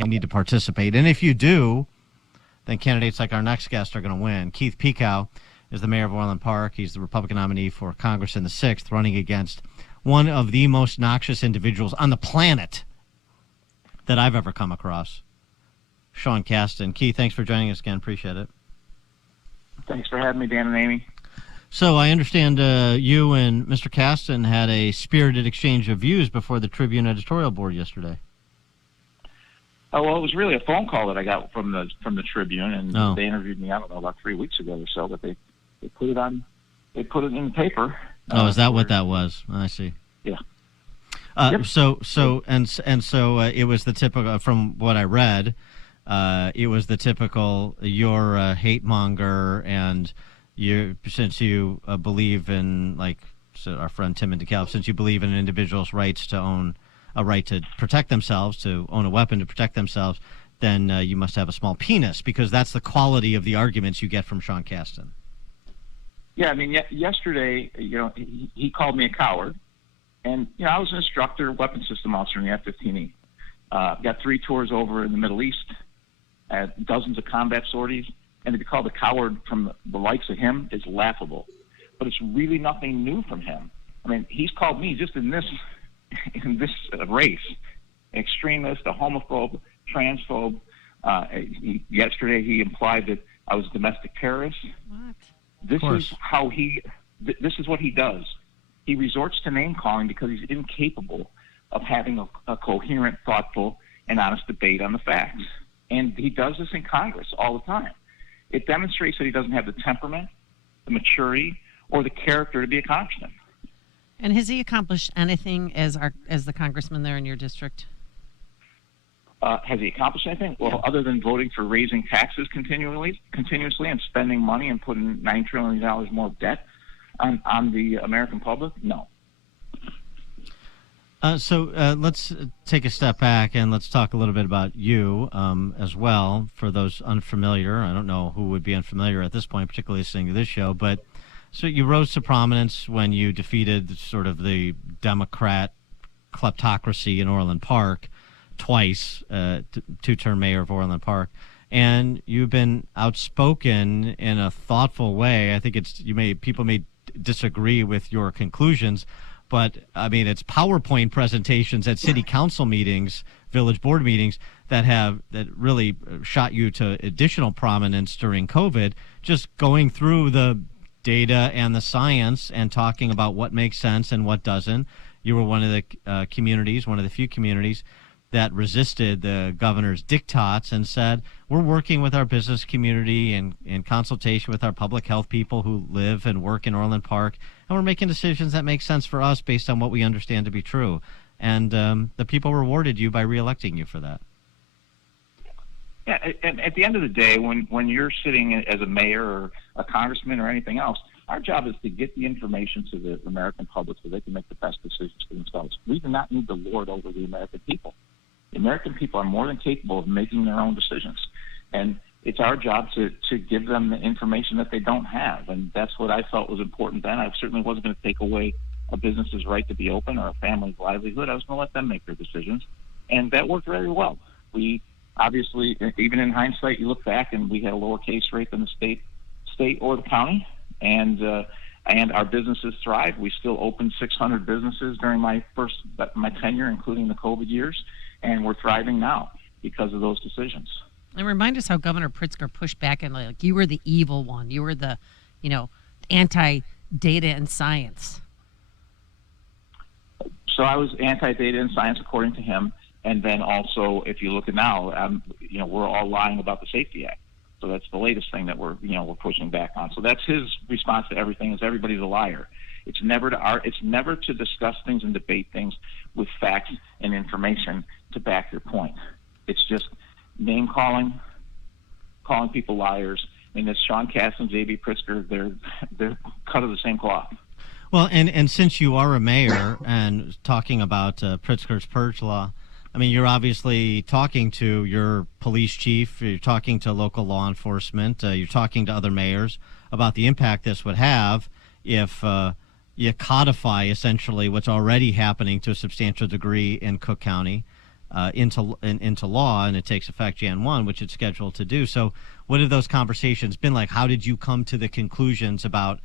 you need to participate. And if you do, then candidates like our next guest are going to win. Keith Pekow is the mayor of Orland Park. He's the Republican nominee for Congress in the 6th, running against one of the most noxious individuals on the planet that I've ever come across, Sean Casten. Keith, thanks for joining us again. Appreciate it. Thanks for having me, Dan and Amy. So I understand you and Mr. Casten had a spirited exchange of views before the Tribune editorial board yesterday. Oh, well, it was really a phone call that I got from the Tribune, and they interviewed me, I don't know, about 3 weeks ago or so, but they put it in the paper. Oh, is that what that was? I see. Yeah. Yep. So it was the typical, from what I read, it was the typical, you're a hate monger, and since you believe in, like our friend Tim in DeKalb, since you believe in an individual's rights to own a right to protect themselves, to own a weapon to protect themselves, then you must have a small penis, because that's the quality of the arguments you get from Sean Casten. Yeah, I mean, yesterday, he called me a coward, and I was an instructor, weapons system officer in the F-15E. Got 3 tours over in the Middle East, had dozens of combat sorties, and to be called a coward from the likes of him is laughable. But it's really nothing new from him. I mean, he's called me just in this race, extremist, a homophobe, transphobe. Yesterday he implied that I was a domestic terrorist. What? This is what he does. He resorts to name calling because he's incapable of having a coherent, thoughtful, and honest debate on the facts. And he does this in Congress all the time. It demonstrates that he doesn't have the temperament, the maturity, or the character to be a congressman. And has he accomplished anything as the congressman there in your district? Has he accomplished anything? Well, other than voting for raising taxes continuously and spending money and putting $9 trillion more debt on the American public? No. So let's take a step back and let's talk a little bit about you as well. For those unfamiliar, I don't know who would be unfamiliar at this point, particularly listening to this show, but so you rose to prominence when you defeated sort of the Democrat kleptocracy in Orland Park twice, two-term mayor of Orland Park. And you've been outspoken in a thoughtful way. I think people may disagree with your conclusions, but I mean, it's PowerPoint presentations at city council meetings, village board meetings that really shot you to additional prominence during COVID, just going through the data and the science and talking about what makes sense and what doesn't. You were one of the communities, one of the few communities that resisted the governor's diktats and said, we're working with our business community and in consultation with our public health people who live and work in Orland Park, and we're making decisions that make sense for us based on what we understand to be true. And the people rewarded you by reelecting you for that. Yeah, and at the end of the day, when you're sitting as a mayor or a congressman or anything else, our job is to get the information to the American public so they can make the best decisions for themselves. We do not need to lord over the American people. The American people are more than capable of making their own decisions. And it's our job to give them the information that they don't have. And that's what I felt was important then. I certainly wasn't going to take away a business's right to be open or a family's livelihood. I was going to let them make their decisions. And that worked very well. We obviously, even in hindsight, you look back and we had a lower case rate than the state or the county. And our businesses thrive. We still opened 600 businesses during my tenure, including the COVID years. And we're thriving now because of those decisions. And remind us how Governor Pritzker pushed back and like you were the evil one. You were the, anti-data and science. So I was anti-data and science according to him. And then also, if you look at now, we're all lying about the Safety Act. So that's the latest thing that we're pushing back on. So that's his response to everything is everybody's a liar. It's never to discuss things and debate things with facts and information to back your point. It's just name calling people liars. I mean, it's Sean Casten, J.B. Pritzker. They're cut of the same cloth. Well, and since you are a mayor and talking about Pritzker's purge law, I mean, you're obviously talking to your police chief, you're talking to local law enforcement, you're talking to other mayors about the impact this would have if you codify essentially what's already happening to a substantial degree in Cook County. into law, and it takes effect Jan 1, which it's scheduled to do. So what have those conversations been like? How did you come to the conclusions about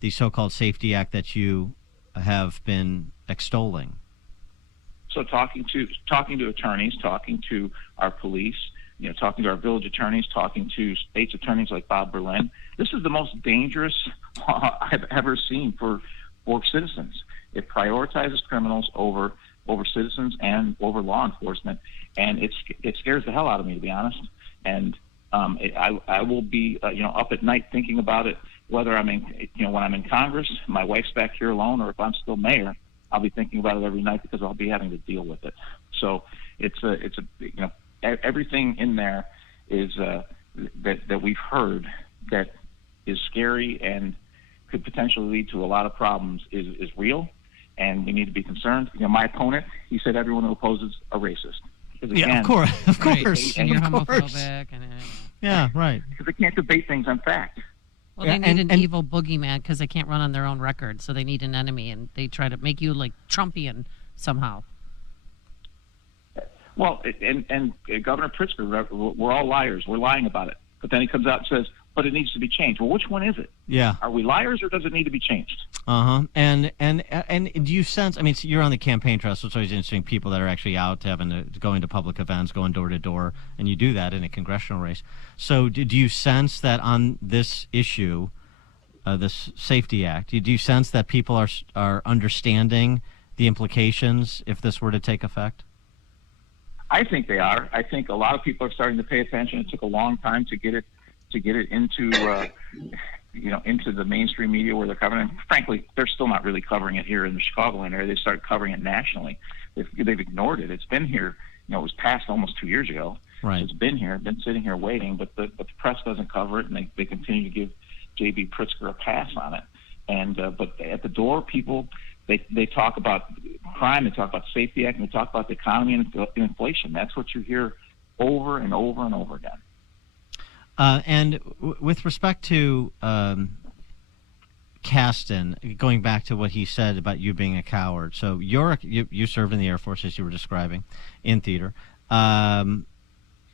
the so-called Safety Act that you have been extolling? So talking to attorneys, talking to our police, talking to our village attorneys, talking to state's attorneys like Bob Berlin. This is the most dangerous law I've ever seen for citizens. It prioritizes criminals over citizens and over law enforcement, and it scares the hell out of me, to be honest. And I will be up at night thinking about it, whether I'm in when I'm in Congress, my wife's back here alone, or if I'm still mayor, I'll be thinking about it every night because I'll be having to deal with it. So it's everything in there is that we've heard that is scary and could potentially lead to a lot of problems is real, and we need to be concerned. My opponent, he said everyone who opposes a racist. Because Yeah, again, of course, of Right. course, And you're of course. homophobic. Yeah, right. because they can't debate things on fact. Well, Yeah, they need and- an evil boogeyman because they can't run on their own record, so they need an enemy, and they try to make you like Trumpian somehow. Well, and Governor Pritzker, we're all liars. We're lying about it. But then he comes out and says, but it needs to be changed. Well, which one is it? Yeah. Are we liars, or does it need to be changed? Uh-huh. And do you sense, I mean, so you're on the campaign trail, so it's always interesting, people that are actually out having to go into public events, going door to door, and you do that in a congressional race. So do you sense that on this issue, this Safety Act, do you sense that people are understanding the implications if this were to take effect? I think they are. I think a lot of people are starting to pay attention. It took a long time to get it into into the mainstream media where they're covering it. Frankly, they're still not really covering it here in the Chicagoland area. They started covering it nationally. They've ignored it. It's been here. It was passed almost 2 years ago. Right. So it's been sitting here waiting, but the press doesn't cover it, and they continue to give J.B. Pritzker a pass on it. And but at the door, people they talk about crime, they talk about Safety Act, and they talk about the economy and inflation. That's what you hear over and over and over again. With respect to Kasten, going back to what he said about you being a coward. So you served in the Air Force, as you were describing, in theater.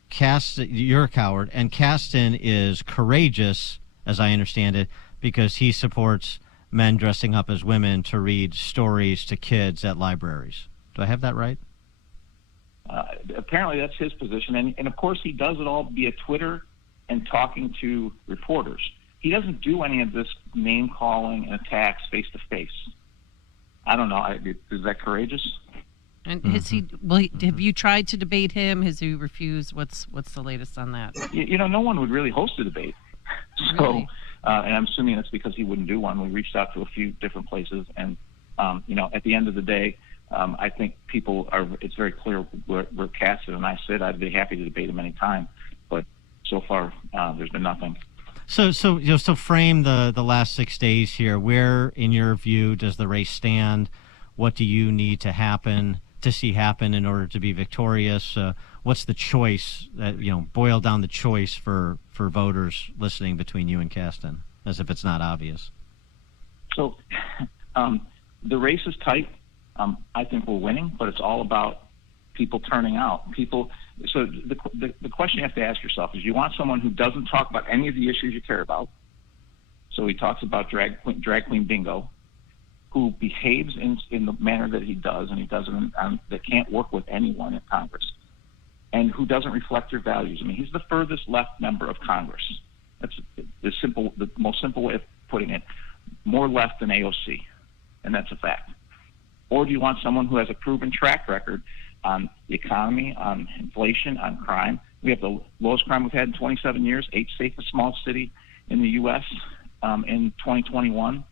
Kasten, you're a coward, and Kasten is courageous, as I understand it, because he supports men dressing up as women to read stories to kids at libraries. Do I have that right? Apparently that's his position, and of course he does it all via Twitter and talking to reporters. He doesn't do any of this name calling and attacks face to face. I don't know. Is that courageous? And has he? Well, have you tried to debate him? Has he refused? What's the latest on that? No one would really host a debate. So, Really? and I'm assuming that's because he wouldn't do one. We reached out to a few different places, and at the end of the day, I think people are. It's very clear where Kasten and I sit. I'd be happy to debate him anytime, but so far there's been nothing. So frame the last 6 days here. Where, in your view, does the race stand? What do you need to see happen in order to be victorious? What's the choice that boil down the choice for voters listening between you and Kasten, as if it's not obvious? So the race is tight. I think we're winning, but it's all about people turning out. So the question you have to ask yourself is: you want someone who doesn't talk about any of the issues you care about. So he talks about drag queen bingo, who behaves in the manner that he does, and he does it that can't work with anyone in Congress, and who doesn't reflect your values. I mean, he's the furthest left member of Congress. That's the most simple way of putting it. More left than AOC, and that's a fact. Or do you want someone who has a proven track record on the economy, on inflation, on crime? We have the lowest crime we've had in 27 years, 8th safest small city in the U.S. In 2021.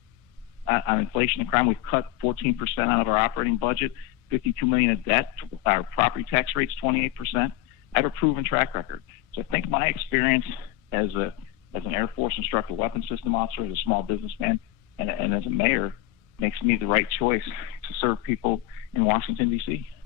On inflation and crime, we've cut 14% out of our operating budget, $52 million of debt. Our property tax rate's 28%. I have a proven track record. So I think my experience as an Air Force instructor, weapons system officer, as a small businessman, and as a mayor makes me the right choice to serve people in Washington, D.C.